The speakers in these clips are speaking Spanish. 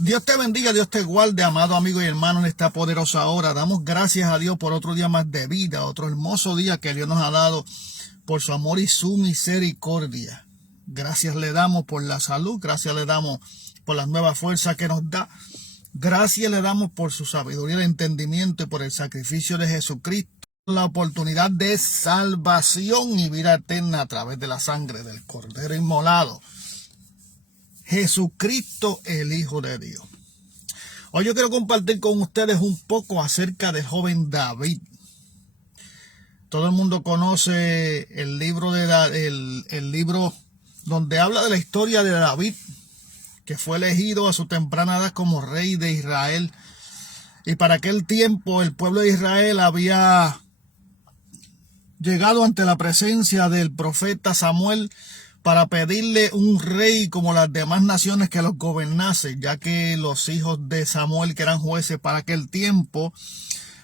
Dios te bendiga, Dios te guarde, amado amigo y hermano, en esta poderosa hora. Damos gracias a Dios por otro día más de vida, otro hermoso día que Dios nos ha dado por su amor y su misericordia. Gracias le damos por la salud, gracias le damos por las nuevas fuerzas que nos da. Gracias le damos por su sabiduría y entendimiento y por el sacrificio de Jesucristo, la oportunidad de salvación y vida eterna a través de la sangre del Cordero inmolado. Jesucristo, el Hijo de Dios. Hoy yo quiero compartir con ustedes un poco acerca del joven David. Todo el mundo conoce el libro el libro donde habla de la historia de David, que fue elegido a su temprana edad como rey de Israel. Y para aquel tiempo el pueblo de Israel había llegado ante la presencia del profeta Samuel para pedirle un rey como las demás naciones que los gobernase, ya que los hijos de Samuel, que eran jueces para aquel tiempo,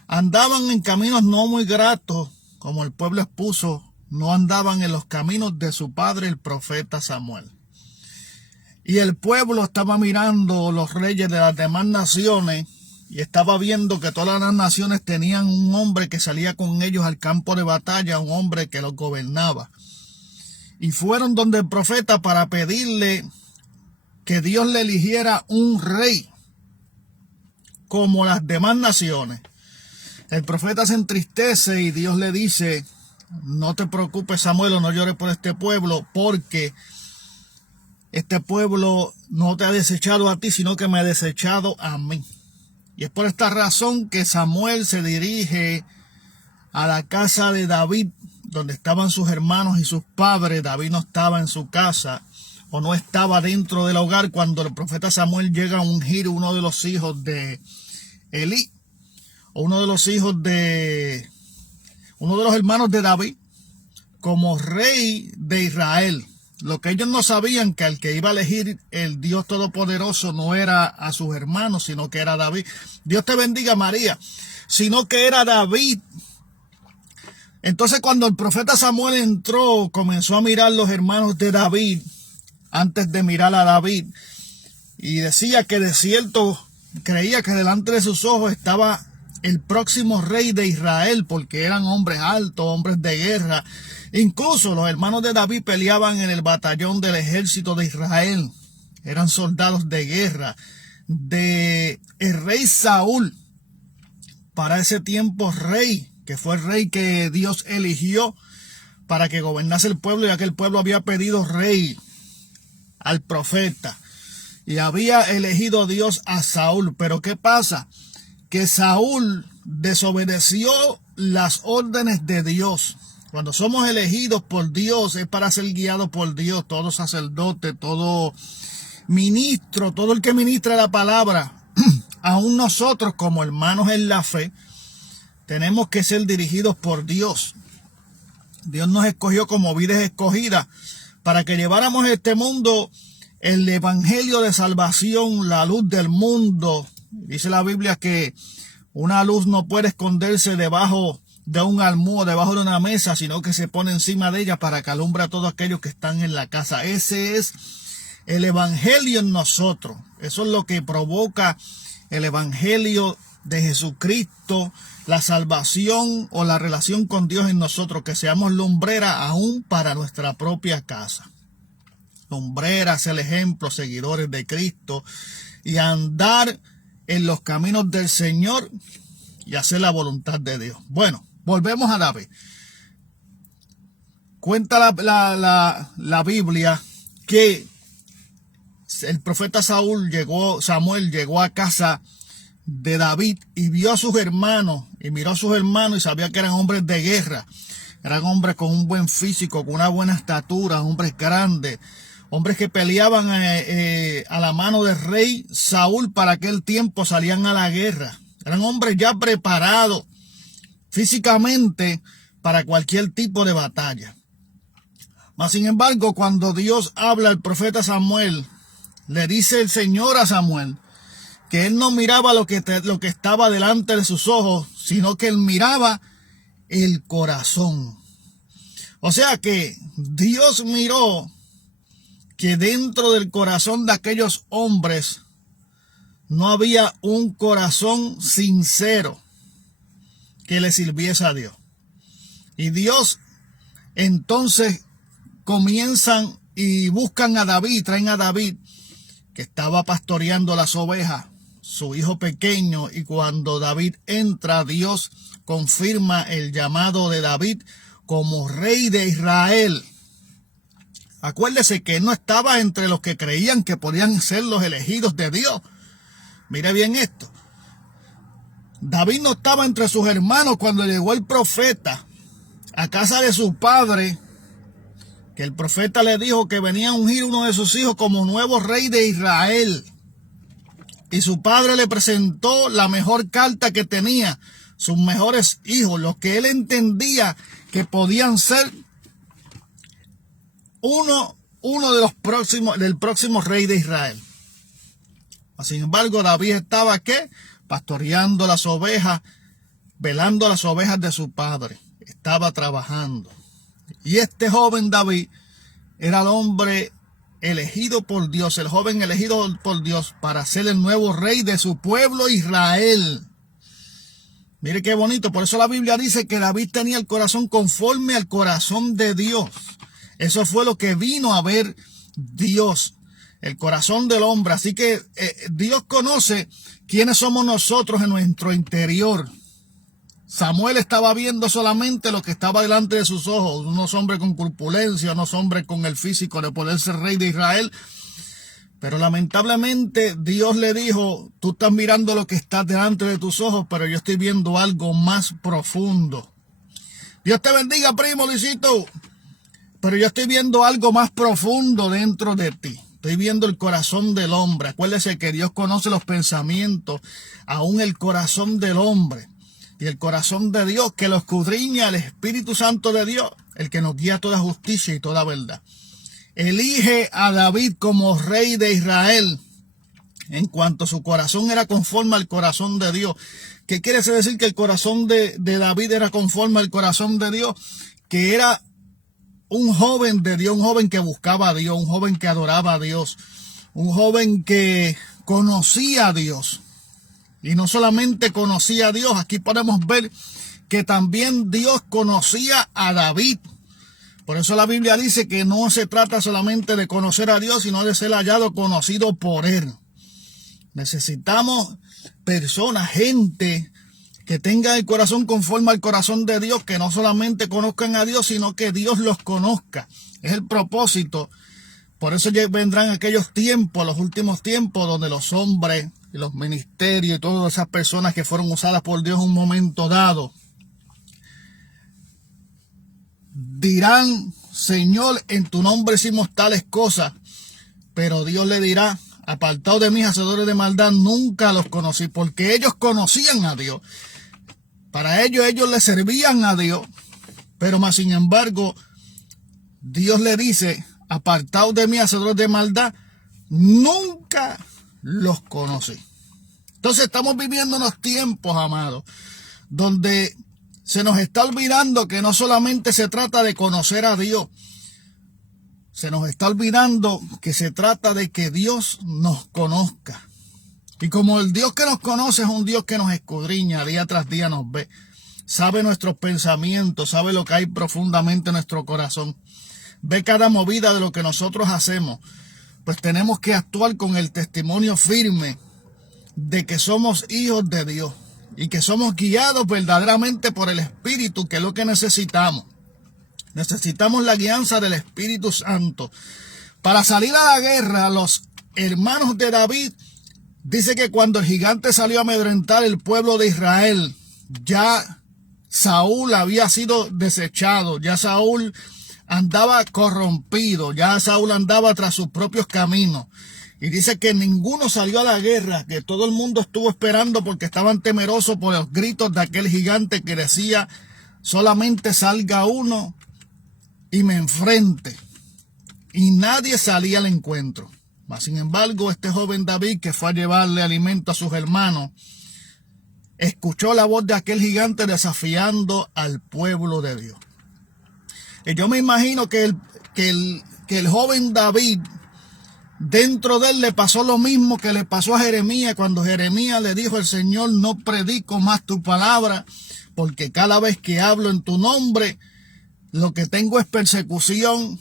andaban en caminos no muy gratos, como el pueblo expuso, no andaban en los caminos de su padre el profeta Samuel. Y el pueblo estaba mirando los reyes de las demás naciones y estaba viendo que todas las naciones tenían un hombre que salía con ellos al campo de batalla, un hombre que los gobernaba. Y fueron donde el profeta para pedirle que Dios le eligiera un rey como las demás naciones. El profeta se entristece y Dios le dice: no te preocupes, Samuel, no llores por este pueblo, porque este pueblo no te ha desechado a ti, sino que me ha desechado a mí. Y es por esta razón que Samuel se dirige a la casa de David, donde estaban sus hermanos y sus padres. David no estaba en su casa o no estaba dentro del hogar cuando el profeta Samuel llega a ungir uno de los hijos de Elí, o uno de los hermanos de David, como rey de Israel. Lo que ellos no sabían, que al que iba a elegir el Dios Todopoderoso no era a sus hermanos, sino que era David. Dios te bendiga, María. Sino que era David. Entonces, cuando el profeta Samuel entró, comenzó a mirar los hermanos de David antes de mirar a David, y decía que de cierto creía que delante de sus ojos estaba el próximo rey de Israel, porque eran hombres altos, hombres de guerra. Incluso los hermanos de David peleaban en el batallón del ejército de Israel. Eran soldados de guerra de el rey Saúl, para ese tiempo rey, que fue el rey que Dios eligió para que gobernase el pueblo, ya que el pueblo había pedido rey al profeta y había elegido Dios a Saúl. Pero ¿qué pasa? Que Saúl desobedeció las órdenes de Dios. Cuando somos elegidos por Dios es para ser guiados por Dios. Todo sacerdote, todo ministro, todo el que ministra la palabra, aún nosotros como hermanos en la fe, tenemos que ser dirigidos por Dios. Dios nos escogió como vides escogidas para que lleváramos a este mundo el evangelio de salvación, la luz del mundo. Dice la Biblia que una luz no puede esconderse debajo de un almud, debajo de una mesa, sino que se pone encima de ella para que alumbre a todos aquellos que están en la casa. Ese es el evangelio en nosotros. Eso es lo que provoca el evangelio de Jesucristo, la salvación o la relación con Dios en nosotros, que seamos lumbreras aún para nuestra propia casa. Lumbreras, el ejemplo, seguidores de Cristo, y andar en los caminos del Señor y hacer la voluntad de Dios. Bueno, volvemos a David. Cuenta la Biblia que el profeta Samuel llegó a casa de David y vio a sus hermanos, y miró a sus hermanos y sabía que eran hombres de guerra. Eran hombres con un buen físico, con una buena estatura, hombres grandes, hombres que peleaban a la mano del rey Saúl. Para aquel tiempo salían a la guerra. Eran hombres ya preparados físicamente para cualquier tipo de batalla. Mas sin embargo, cuando Dios habla al profeta Samuel, le dice el Señor a Samuel que él no miraba lo que estaba delante de sus ojos, sino que él miraba el corazón. O sea que Dios miró que dentro del corazón de aquellos hombres no había un corazón sincero que le sirviese a Dios. Y Dios entonces comienzan y buscan a David, traen a David, que estaba pastoreando las ovejas, su hijo pequeño, y cuando David entra, Dios confirma el llamado de David como rey de Israel. Acuérdese que no estaba entre los que creían que podían ser los elegidos de Dios. Mire bien esto. David no estaba entre sus hermanos cuando llegó el profeta a casa de su padre, que el profeta le dijo que venía a ungir uno de sus hijos como nuevo rey de Israel. Y su padre le presentó la mejor carta que tenía, sus mejores hijos, los que él entendía que podían ser uno de los del próximo rey de Israel. Sin embargo, David estaba, ¿qué? Pastoreando las ovejas, velando las ovejas de su padre. Estaba trabajando. Y este joven David era el hombre elegido por Dios, el joven elegido por Dios para ser el nuevo rey de su pueblo Israel. Mire qué bonito. Por eso la Biblia dice que David tenía el corazón conforme al corazón de Dios. Eso fue lo que vino a ver Dios, el corazón del hombre. Así que Dios conoce quiénes somos nosotros en nuestro interior. Samuel estaba viendo solamente lo que estaba delante de sus ojos, unos hombres con corpulencia, unos hombres con el físico de poder ser rey de Israel. Pero lamentablemente Dios le dijo, tú estás mirando lo que está delante de tus ojos, pero yo estoy viendo algo más profundo. Dios te bendiga, primo Luisito. Pero yo estoy viendo algo más profundo dentro de ti. Estoy viendo el corazón del hombre. Acuérdese que Dios conoce los pensamientos, aún el corazón del hombre. Y el corazón de Dios que lo escudriña el Espíritu Santo de Dios, el que nos guía a toda justicia y toda verdad. Elige a David como rey de Israel en cuanto su corazón era conforme al corazón de Dios. ¿Qué quiere decir que el corazón de David era conforme al corazón de Dios? Que era un joven de Dios, un joven que buscaba a Dios, un joven que adoraba a Dios, un joven que conocía a Dios. Y no solamente conocía a Dios, aquí podemos ver que también Dios conocía a David. Por eso la Biblia dice que no se trata solamente de conocer a Dios, sino de ser hallado conocido por Él. Necesitamos personas, gente que tenga el corazón conforme al corazón de Dios, que no solamente conozcan a Dios, sino que Dios los conozca. Es el propósito. Por eso ya vendrán aquellos tiempos, los últimos tiempos, donde los hombres y los ministerios y todas esas personas que fueron usadas por Dios en un momento dado dirán, Señor, en tu nombre hicimos tales cosas, pero Dios le dirá, apartados de mí, hacedores de maldad, nunca los conocí, porque ellos conocían a Dios. Para ellos le servían a Dios, pero más sin embargo, Dios le dice, apartados de mí, hacedores de maldad, nunca los conocí. Entonces estamos viviendo unos tiempos, amados, donde se nos está olvidando que no solamente se trata de conocer a Dios, se nos está olvidando que se trata de que Dios nos conozca. Y como el Dios que nos conoce es un Dios que nos escudriña, día tras día nos ve, sabe nuestros pensamientos, sabe lo que hay profundamente en nuestro corazón, ve cada movida de lo que nosotros hacemos, pues tenemos que actuar con el testimonio firme de que somos hijos de Dios y que somos guiados verdaderamente por el Espíritu, que es lo que necesitamos. Necesitamos la guianza del Espíritu Santo. Para salir a la guerra, los hermanos de David, dice que cuando el gigante salió a amedrentar el pueblo de Israel, ya Saúl había sido desechado, ya Saúl andaba corrompido, ya Saúl andaba tras sus propios caminos. Y dice que ninguno salió a la guerra, que todo el mundo estuvo esperando porque estaban temerosos por los gritos de aquel gigante que decía, solamente salga uno y me enfrente. Y nadie salía al encuentro. Mas, sin embargo, este joven David, que fue a llevarle alimento a sus hermanos, escuchó la voz de aquel gigante desafiando al pueblo de Dios. Y yo me imagino que el joven David Dentro de él le pasó lo mismo que le pasó a Jeremías, cuando Jeremías le dijo al Señor: no predico más tu palabra, porque cada vez que hablo en tu nombre, lo que tengo es persecución.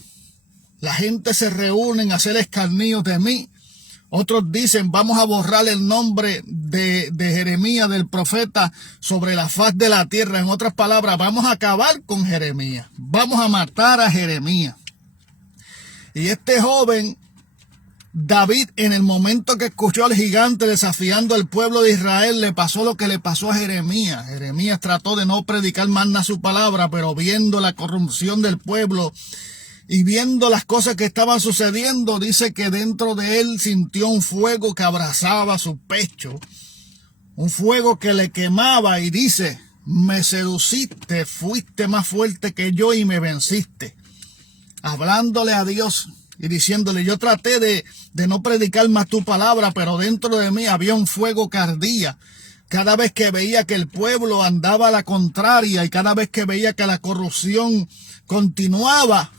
La gente se reúne a hacer escarnio de mí. Otros dicen: vamos a borrar el nombre de Jeremías, del profeta, sobre la faz de la tierra. En otras palabras, vamos a acabar con Jeremías. Vamos a matar a Jeremías. Y este joven David, en el momento que escuchó al gigante desafiando al pueblo de Israel, le pasó lo que le pasó a Jeremías. Jeremías trató de no predicar más nada su palabra, pero viendo la corrupción del pueblo y viendo las cosas que estaban sucediendo, dice que dentro de él sintió un fuego que abrazaba su pecho, un fuego que le quemaba, y dice: me seduciste, fuiste más fuerte que yo y me venciste. Hablándole a Dios y diciéndole: yo traté de no predicar más tu palabra, pero dentro de mí había un fuego que ardía. Cada vez que veía que el pueblo andaba a la contraria y cada vez que veía que la corrupción continuaba,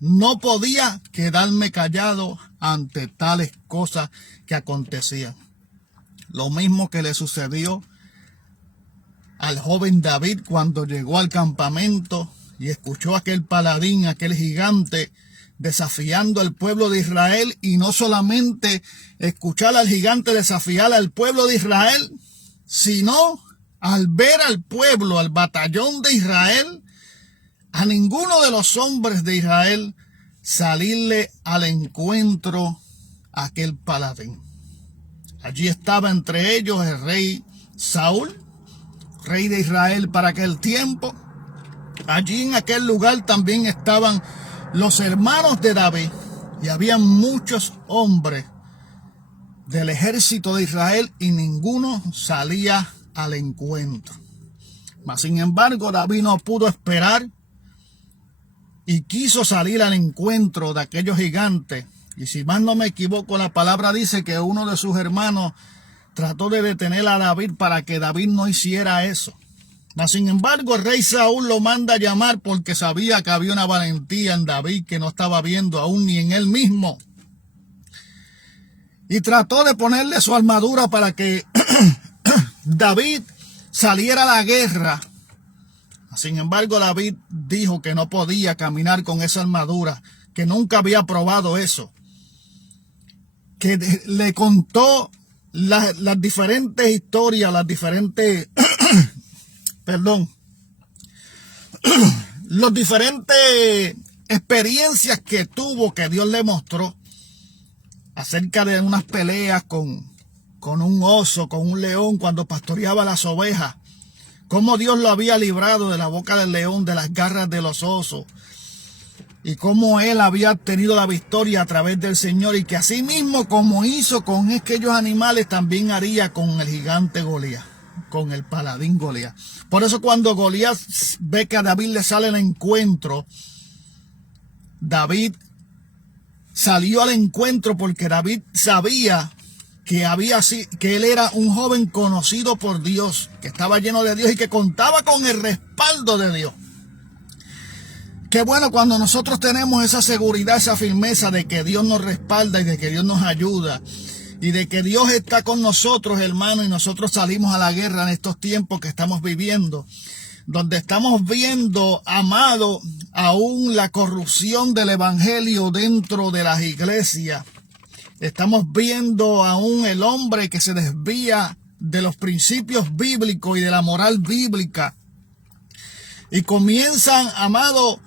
no podía quedarme callado ante tales cosas que acontecían. Lo mismo que le sucedió al joven David cuando llegó al campamento y escuchó a aquel paladín, aquel gigante, desafiando al pueblo de Israel. Y no solamente escuchar al gigante desafiar al pueblo de Israel, sino al ver al pueblo, al batallón de Israel, a ninguno de los hombres de Israel salirle al encuentro a aquel paladín. Allí estaba entre ellos el rey Saúl, rey de Israel para aquel tiempo. Allí en aquel lugar también estaban los hermanos de David, y había muchos hombres del ejército de Israel y ninguno salía al encuentro. Mas sin embargo, David no pudo esperar y quiso salir al encuentro de aquellos gigantes. Y si más no me equivoco, la palabra dice que uno de sus hermanos trató de detener a David para que David no hiciera eso. Mas sin embargo, el rey Saúl lo manda a llamar porque sabía que había una valentía en David que no estaba viendo aún ni en él mismo. Y trató de ponerle su armadura para que David saliera a la guerra. Sin embargo, David dijo que no podía caminar con esa armadura, que nunca había probado eso. Que le contó las diferentes historias, las diferentes... las diferentes experiencias que tuvo, que Dios le mostró acerca de unas peleas con un oso, con un león, cuando pastoreaba las ovejas, cómo Dios lo había librado de la boca del león, de las garras de los osos, y cómo él había tenido la victoria a través del Señor, y que así mismo como hizo con aquellos animales, también haría con el gigante Goliat, con el paladín Goliat. Por eso cuando Goliat ve que a David le sale el encuentro, David salió al encuentro porque David sabía que él era un joven conocido por Dios, que estaba lleno de Dios y que contaba con el respaldo de Dios. Qué bueno cuando nosotros tenemos esa seguridad, esa firmeza de que Dios nos respalda y de que Dios nos ayuda. Y de que Dios está con nosotros, hermano, y nosotros salimos a la guerra en estos tiempos que estamos viviendo, donde estamos viendo, amado, aún la corrupción del evangelio dentro de las iglesias. Estamos viendo aún el hombre que se desvía de los principios bíblicos y de la moral bíblica. Y comienzan, amado,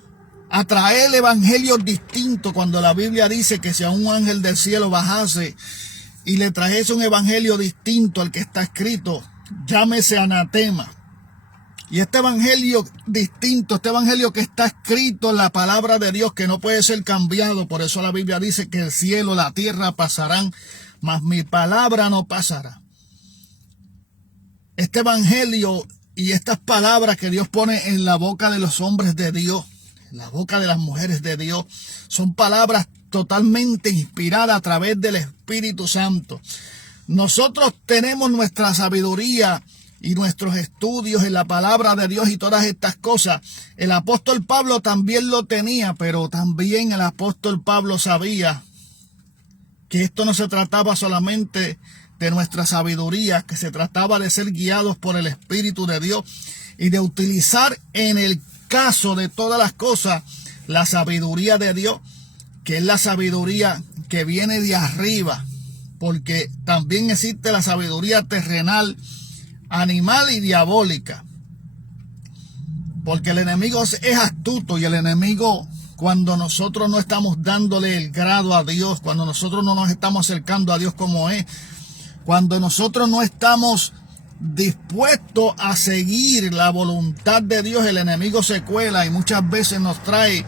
a traer evangelios distintos, cuando la Biblia dice que si a un ángel del cielo bajase y le trajese un evangelio distinto al que está escrito, llámese anatema. Y este evangelio distinto, este evangelio que está escrito en la palabra de Dios, que no puede ser cambiado, por eso la Biblia dice que el cielo, la tierra pasarán, mas mi palabra no pasará. Este evangelio y estas palabras que Dios pone en la boca de los hombres de Dios, en la boca de las mujeres de Dios, son palabras totalmente inspiradas a través del Espíritu Santo. Nosotros tenemos nuestra sabiduría y nuestros estudios en la palabra de Dios y todas estas cosas. El apóstol Pablo también lo tenía, pero también el apóstol Pablo sabía que esto no se trataba solamente de nuestra sabiduría, que se trataba de ser guiados por el Espíritu de Dios y de utilizar en el caso de todas las cosas la sabiduría de Dios, que es la sabiduría que viene de arriba, porque también existe la sabiduría terrenal, animal y diabólica, porque el enemigo es astuto, y el enemigo, cuando nosotros no estamos dándole el grado a Dios, cuando nosotros no nos estamos acercando a Dios como es, cuando nosotros no estamos dispuestos a seguir la voluntad de Dios, el enemigo se cuela y muchas veces nos trae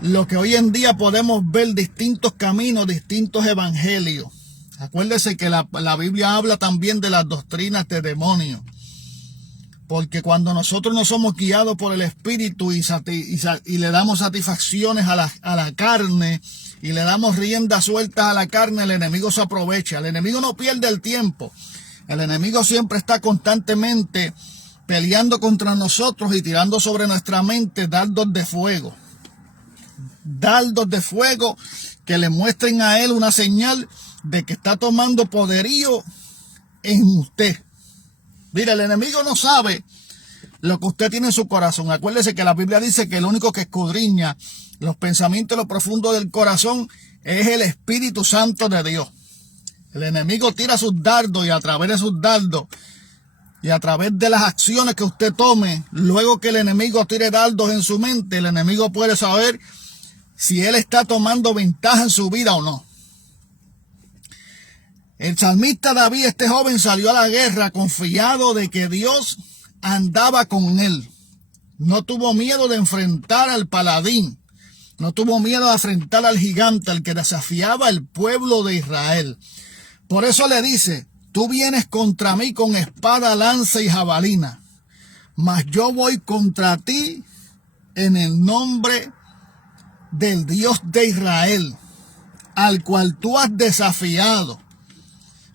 lo que hoy en día podemos ver: distintos caminos, distintos evangelios. Acuérdese que la Biblia habla también de las doctrinas de demonios, porque cuando nosotros no somos guiados por el Espíritu y le damos satisfacciones a la carne, y le damos rienda suelta a la carne, el enemigo se aprovecha. El enemigo no pierde el tiempo. El enemigo siempre está constantemente peleando contra nosotros y tirando sobre nuestra mente dardos de fuego. Dardos de fuego que le muestren a él una señal de que está tomando poderío en usted. Mira, el enemigo no sabe lo que usted tiene en su corazón. Acuérdese que la Biblia dice que el único que escudriña los pensamientos en lo profundo del corazón es el Espíritu Santo de Dios. El enemigo tira sus dardos, y a través de sus dardos y a través de las acciones que usted tome, luego que el enemigo tire dardos en su mente, el enemigo puede saber si él está tomando ventaja en su vida o no. El salmista David, este joven, salió a la guerra confiado de que Dios andaba con él. No tuvo miedo de enfrentar al paladín. No tuvo miedo de enfrentar al gigante, al que desafiaba al pueblo de Israel. Por eso le dice: tú vienes contra mí con espada, lanza y jabalina, mas yo voy contra ti en el nombre del Dios de Israel, al cual tú has desafiado.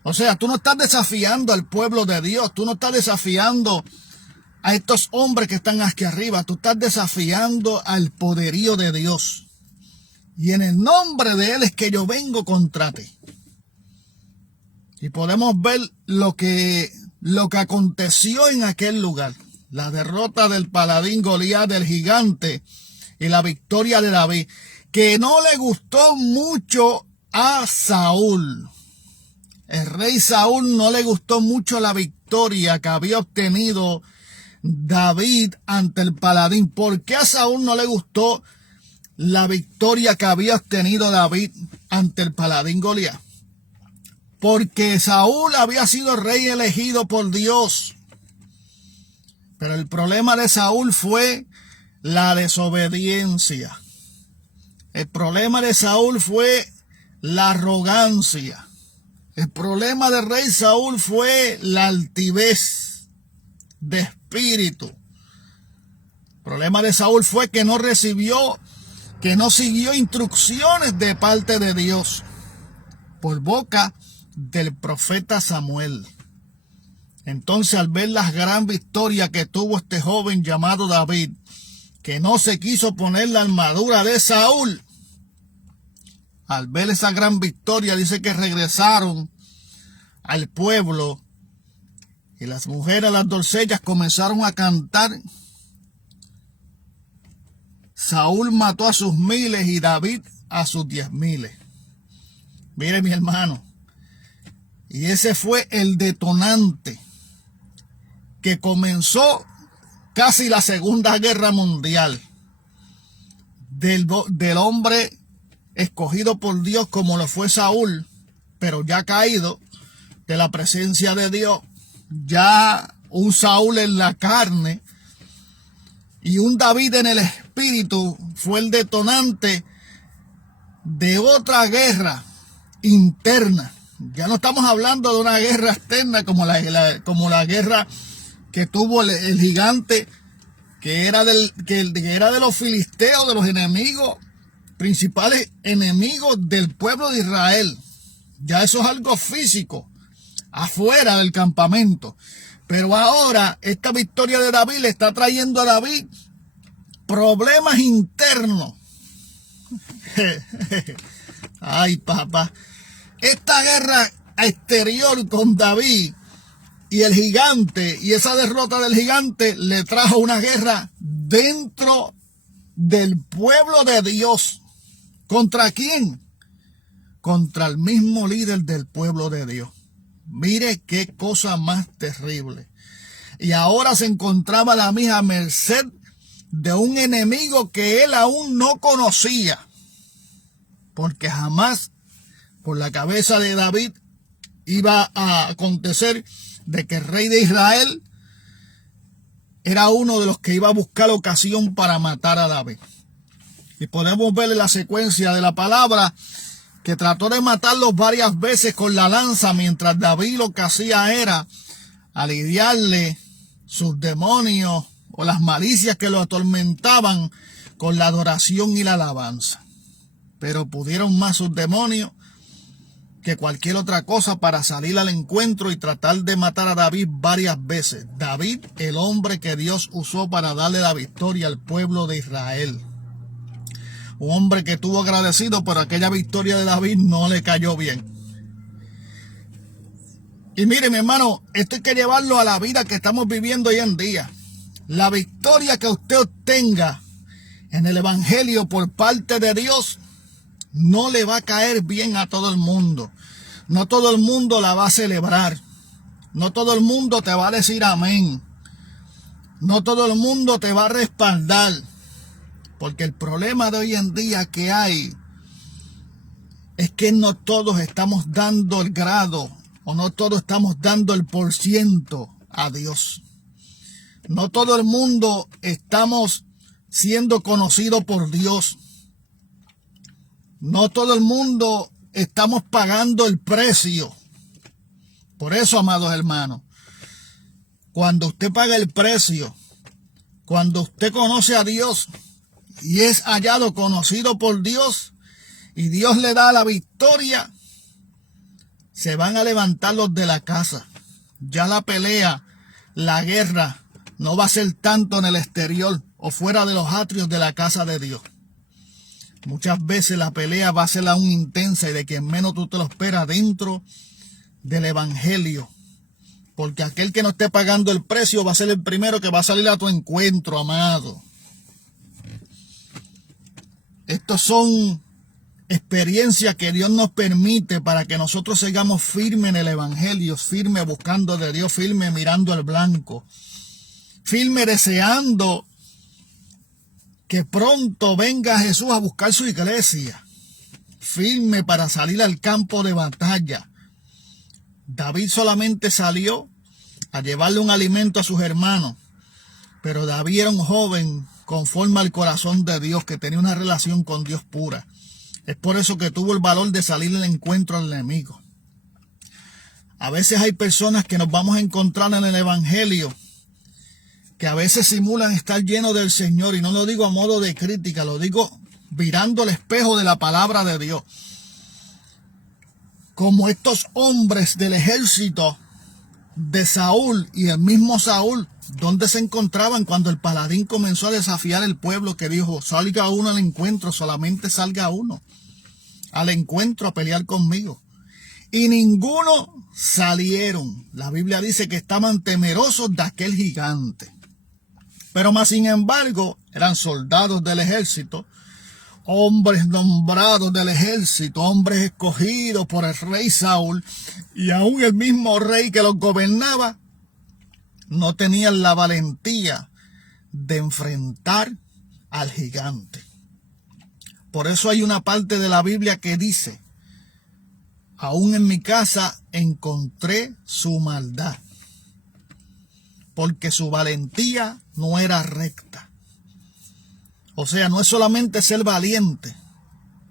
O sea, tú no estás desafiando al pueblo de Dios, tú no estás desafiando a estos hombres que están aquí arriba, tú estás desafiando al poderío de Dios. Y en el nombre de Él es que yo vengo contra ti. Y podemos ver lo que aconteció en aquel lugar. La derrota del paladín Goliat, del gigante, y la victoria de David, que no le gustó mucho a Saúl. El rey Saúl no le gustó mucho la victoria que había obtenido David ante el paladín. ¿Por qué a Saúl no le gustó la victoria que había obtenido David ante el paladín Goliat? Porque Saúl había sido rey elegido por Dios. Pero el problema de Saúl fue la desobediencia. El problema de Saúl fue la arrogancia. El problema del rey Saúl fue la altivez de espíritu. El problema de Saúl fue que no siguió instrucciones de parte de Dios por boca del profeta Samuel. Entonces, al ver la gran victoria que tuvo este joven llamado David, que no se quiso poner la armadura de Saúl, al ver esa gran victoria, dice que regresaron al pueblo y las mujeres, las doncellas, comenzaron a cantar: Saúl mató a sus 1000 y David a sus 10,000. Mire, mi hermano, y ese fue el detonante que comenzó casi la Segunda Guerra Mundial, del hombre escogido por Dios como lo fue Saúl, pero ya caído de la presencia de Dios, ya un Saúl en la carne y un David en el espíritu, fue el detonante de otra guerra interna. Ya no estamos hablando de una guerra externa como la guerra que tuvo el gigante, que era de los filisteos, de los enemigos, principales enemigos del pueblo de Israel. Ya eso es algo físico, afuera del campamento. Pero ahora esta victoria de David le está trayendo a David problemas internos. Ay, papá. esta guerra exterior con David y el gigante, y esa derrota del gigante le trajo una guerra dentro del pueblo de Dios. ¿Contra quién? Contra el mismo líder del pueblo de Dios. Mire qué cosa más terrible. Y ahora se encontraba la misma merced de un enemigo que él aún no conocía. Porque jamás por la cabeza de David iba a acontecer de que el rey de Israel era uno de los que iba a buscar ocasión para matar a David. Y podemos ver en la secuencia de la palabra que trató de matarlos varias veces con la lanza, mientras David lo que hacía era aliviarle sus demonios o las malicias que lo atormentaban con la adoración y la alabanza. Pero pudieron más sus demonios que cualquier otra cosa para salir al encuentro y tratar de matar a David varias veces. David, el hombre que Dios usó para darle la victoria al pueblo de Israel. Un hombre que estuvo agradecido, pero aquella victoria de David no le cayó bien. Y mire, mi hermano, esto hay que llevarlo a la vida que estamos viviendo hoy en día. La victoria que usted obtenga en el evangelio por parte de Dios no le va a caer bien a todo el mundo. No todo el mundo la va a celebrar. No todo el mundo te va a decir amén. No todo el mundo te va a respaldar. Porque el problema de hoy en día que hay es que no todos estamos dando el grado o no todos estamos dando el % a Dios. No todo el mundo estamos siendo conocidos por Dios. No todo el mundo estamos pagando el precio. Por eso, amados hermanos, cuando usted paga el precio, cuando usted conoce a Dios y es hallado conocido por Dios y Dios le da la victoria, se van a levantar los de la casa. Ya la pelea, la guerra, no va a ser tanto en el exterior o fuera de los atrios de la casa de Dios. Muchas veces la pelea va a ser aún intensa y de quien menos tú te lo esperas dentro del evangelio. Porque aquel que no esté pagando el precio va a ser el primero que va a salir a tu encuentro, amado. Estos son experiencias que Dios nos permite para que nosotros sigamos firmes en el evangelio, firmes buscando de Dios, firmes mirando al blanco, firmes deseando que pronto venga Jesús a buscar su iglesia, firme para salir al campo de batalla. David solamente salió a llevarle un alimento a sus hermanos, pero David era un joven conforme al corazón de Dios, que tenía una relación con Dios pura. Es por eso que tuvo el valor de salir al encuentro al enemigo. A veces hay personas que nos vamos a encontrar en el evangelio que a veces simulan estar llenos del Señor, y no lo digo a modo de crítica, lo digo mirando el espejo de la palabra de Dios. Como estos hombres del ejército de Saúl y el mismo Saúl, ¿dónde se encontraban cuando el paladín comenzó a desafiar al pueblo, que dijo: salga uno al encuentro, solamente salga uno al encuentro a pelear conmigo? Y ninguno salieron. La Biblia dice que estaban temerosos de aquel gigante. Pero más sin embargo, eran soldados del ejército, hombres nombrados del ejército, hombres escogidos por el rey Saúl, y aún el mismo rey que los gobernaba no tenían la valentía de enfrentar al gigante. Por eso hay una parte de la Biblia que dice: aún en mi casa encontré su maldad, porque su valentía no era recta. O sea, no es solamente ser valiente,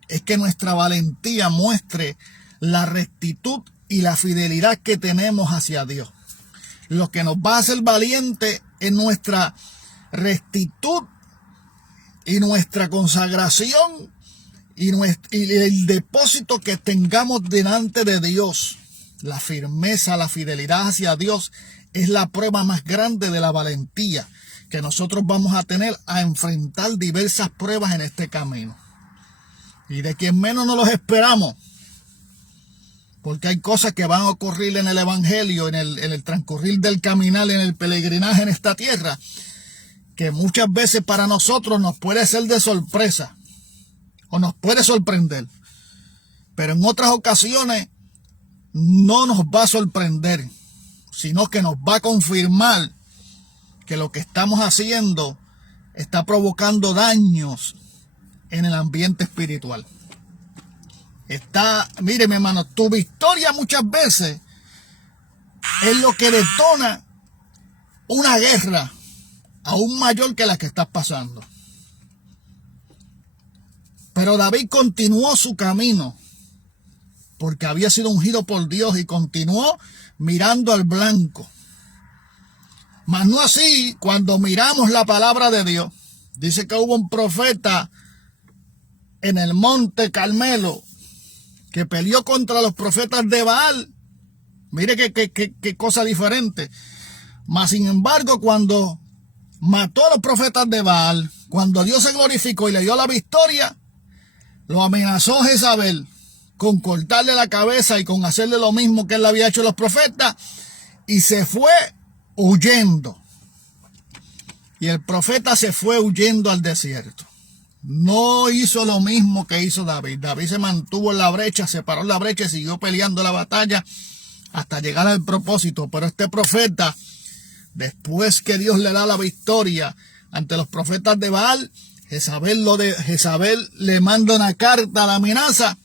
es que nuestra valentía muestre la rectitud y la fidelidad que tenemos hacia Dios. Lo que nos va a hacer valiente es nuestra rectitud y nuestra consagración y el depósito que tengamos delante de Dios. La firmeza, la fidelidad hacia Dios es la prueba más grande de la valentía que nosotros vamos a tener a enfrentar diversas pruebas en este camino. Y de quien menos nos los esperamos, porque hay cosas que van a ocurrir en el evangelio, en el transcurrir del caminar, en el peregrinaje en esta tierra, que muchas veces para nosotros nos puede ser de sorpresa o nos puede sorprender, pero en otras ocasiones no nos va a sorprender, sino que nos va a confirmar que lo que estamos haciendo está provocando daños en el ambiente espiritual. Mire, mi hermano, tu victoria muchas veces es lo que detona una guerra aún mayor que la que estás pasando. Pero David continuó su camino porque había sido ungido por Dios y continuó mirando al blanco. Mas no así cuando miramos la palabra de Dios. Dice que hubo un profeta en el monte Carmelo que peleó contra los profetas de Baal. Mire qué cosa diferente. Mas sin embargo, cuando mató a los profetas de Baal, cuando Dios se glorificó y le dio la victoria, lo amenazó Jezabel con cortarle la cabeza y con hacerle lo mismo que él había hecho a los profetas, y se fue huyendo. Y el profeta se fue huyendo al desierto. No hizo lo mismo que hizo David. David se mantuvo en la brecha, se paró en la brecha y siguió peleando la batalla hasta llegar al propósito. Pero este profeta, después que Dios le da la victoria ante los profetas de Baal, Jezabel le manda una carta de amenaza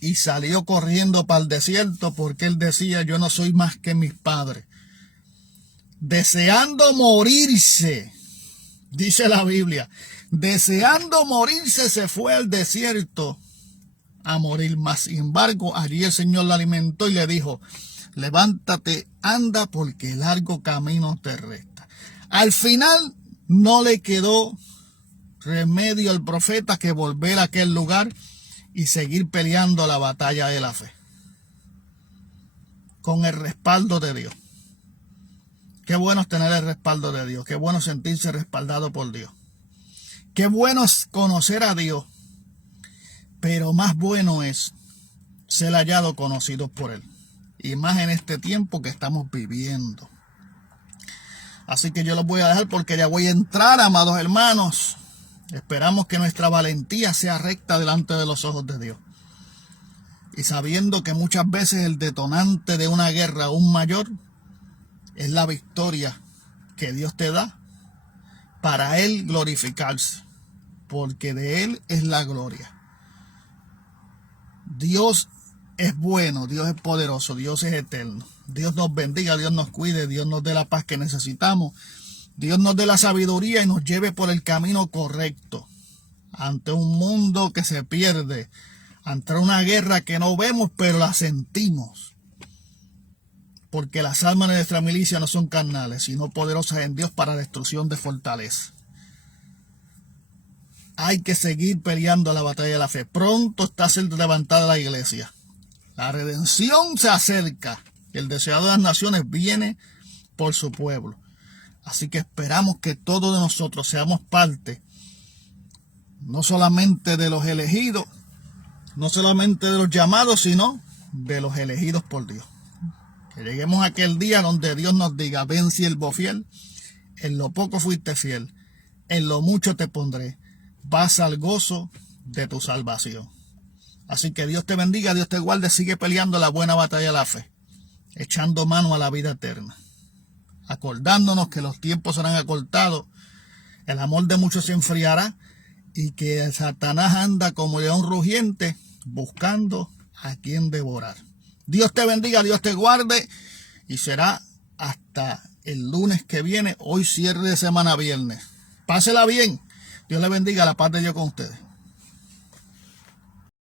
y salió corriendo para el desierto porque él decía: yo no soy más que mis padres. Deseando morirse, dice la Biblia, deseando morirse se fue al desierto a morir. Más sin embargo, allí el Señor lo alimentó y le dijo: levántate, anda, porque largo camino te resta. Al final no le quedó remedio al profeta que volver a aquel lugar y seguir peleando la batalla de la fe con el respaldo de Dios. Qué bueno es tener el respaldo de Dios, qué bueno sentirse respaldado por Dios, qué bueno es conocer a Dios, pero más bueno es ser hallado conocido por Él, y más en este tiempo que estamos viviendo. Así que yo los voy a dejar porque ya voy a entrar, amados hermanos. Esperamos que nuestra valentía sea recta delante de los ojos de Dios. Y sabiendo que muchas veces el detonante de una guerra aún mayor es la victoria que Dios te da para Él glorificarse, porque de Él es la gloria. Dios es bueno, Dios es poderoso, Dios es eterno. Dios nos bendiga, Dios nos cuide, Dios nos dé la paz que necesitamos. Dios nos dé la sabiduría y nos lleve por el camino correcto ante un mundo que se pierde, ante una guerra que no vemos pero la sentimos, porque las armas de nuestra milicia no son carnales, sino poderosas en Dios para destrucción de fortaleza. Hay que seguir peleando la batalla de la fe. Pronto está a ser levantada la iglesia. La redención se acerca. El deseado de las naciones viene por su pueblo. Así que esperamos que todos de nosotros seamos parte, no solamente de los elegidos, no solamente de los llamados, sino de los elegidos por Dios. Que lleguemos a aquel día donde Dios nos diga: ven, siervo fiel, en lo poco fuiste fiel, en lo mucho te pondré, vas al gozo de tu salvación. Así que Dios te bendiga, Dios te guarde, sigue peleando la buena batalla de la fe, echando mano a la vida eterna, acordándonos que los tiempos serán acortados, el amor de muchos se enfriará y que Satanás anda como león rugiente buscando a quien devorar. Dios te bendiga, Dios te guarde, y será hasta el lunes que viene, hoy cierre de semana viernes. Pásela bien, Dios le bendiga, la paz de Dios con ustedes.